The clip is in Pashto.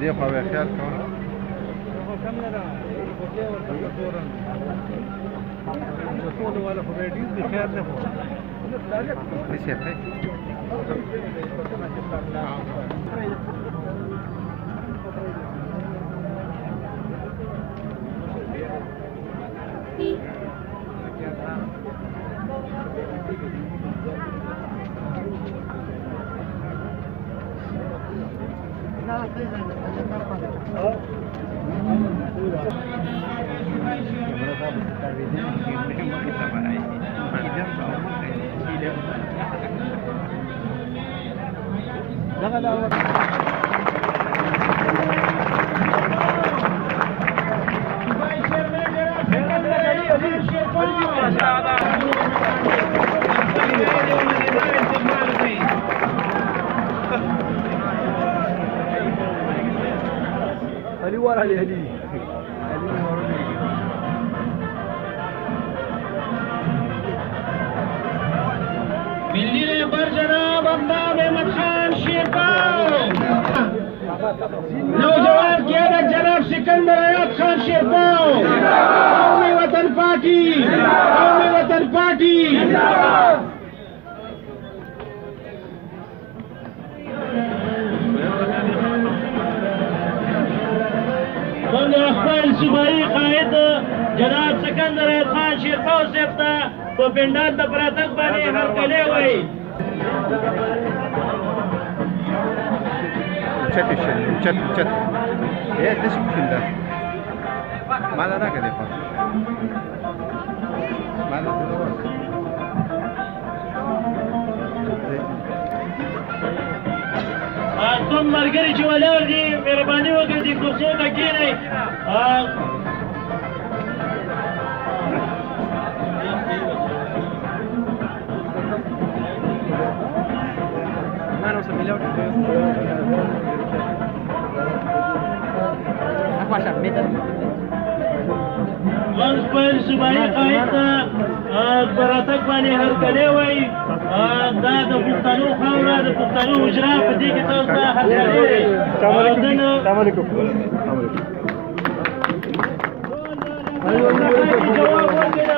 دې خوا به خیال کوه ټول والا خو به ډېر د خیر نه خو هیڅ یې پرې علي ورا علي علي ملی رهبر جناب عماد احمد خان شیرپاو نوجوان قیادت جناب سکندر حیات خان شیرپاو قومی وطن پارٹی قومی وطن پارٹی خپل صوبایي قائد جناب سکندر حیات خان شیرپاو صاحب ته په پنډال د پراتګ باندې هرکلی وایي چت ايه ليش كده ماذا ذاك اللي فات ماذا تدور کوم ملګري چې ولاړ دي مهرباني وکړئ د کرسیو ته کښېنئ من خپل صوبایي قائد ته په راتګ باندې هرکلی وایي دا د پښتنو خاوره د پښتنو حجره په دې کې تاسو ته هرکلی وایي السلام علیکم جواب ورکړئ